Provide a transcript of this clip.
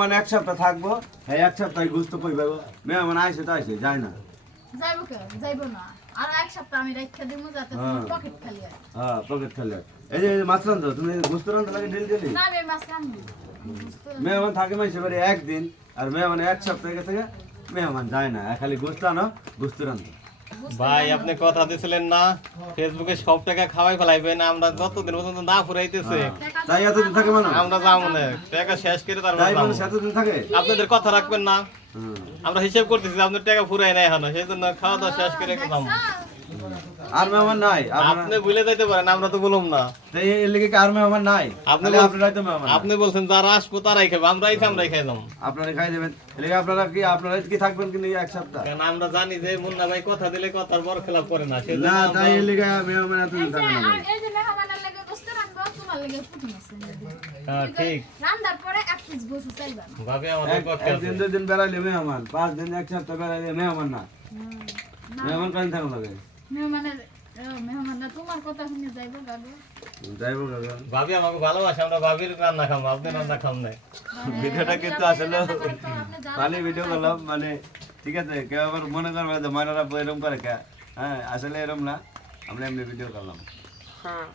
মানে এক সপ্তাহ থাকবো, হ্যাঁ এক সপ্তাহ গুস্ত কই পাবো মেহমান আইসে তো আইসে যায় না যাইবো কে যাইবো না আর এক সপ্তাহ আমি রাখতে দিমু যাতে পকেট খালি হয়। হ্যাঁ পকেট খালি এই যে মাছ রান্ধো তুমি গুস্ত রান্ধো লাগে ডেলি না রে মাছ রান্ধি মেহমান থাকে মাইসে বাড়ি একদিন আর মেহমান এক সপ্তাহ থেকে মেহমান যায় না খালি গুস্ত আনো গুস্ত রান্ধো। ভাই আপনি কথা দিছিলেন না ফেসবুকে সব টাকা খাওয়াই ফেলাইবেন, আমরা যতদিন পর্যন্ত না ফুরাইতেছে তাই এতদিন থাকে মানুষ আমরা যাবো না, টাকা শেষ করে তারপর তাই যাবো। মানুষ এতদিন থাকে আপনাদের কথা রাখবেন না, আমরা হিসাব করতেছি আপনার টাকা ফুরাই নাই এখনো, সেই জন্য খাওয়া দাওয়া শেষ করে যাবো। আর মেহমান নাই আপনি ভুলে যাইতে পারেন, আমরা তো বলুম না। তাই এর লিগে কি আর মেহমান নাই আপনারাই তো মেহমান আপনি বলছেন যারা আসবো তারাই খাবে, আমরাই আমরাই খাই যাবো। আপনারা খাই দেবেন এর লিগে আপনারা কি থাকবেন কি এক সপ্তাহ কারণ আমরা জানি যে মুন্না ভাই কথা দিলে কথার বর খেলাপ করে না, সেই না জন্য তাই এর লিগে মেহমান এতদিন থাকে না আর এই যে মেহমানের লাগে গোস্ত রান্ধবো তোমার লাগে পুটি মাছ রান্ধবো। হ্যাঁ ঠিক রান্দার পরে এক পিস গোস্ত চাইবা না। ভাবে আমাদের পক্ষে আছে। একদিন দুদিন বেড়াইলে মেহমান 5 দিন এক সপ্তাহ বেড়াইলে মেহমান না মেহমান কান থাকা লাগে মেহমানরা তোমার কথা শুনে যাইবো গাবে। যাইবো কাকা ভাবি আমাকে ভালোবাসে, আমরা ভাবির রান্না খাবো, আপনি রান্না খাম না। ভিডিওটা কিন্তু আসলে ভালো ভিডিও করলাম মানে ঠিক আছে কেউ আবার মনে করবে যে মায়েরা এরকম করে কে হ্যাঁ আসলে এরকম না আমরা এমনি ভিডিও করলাম। হ্যাঁ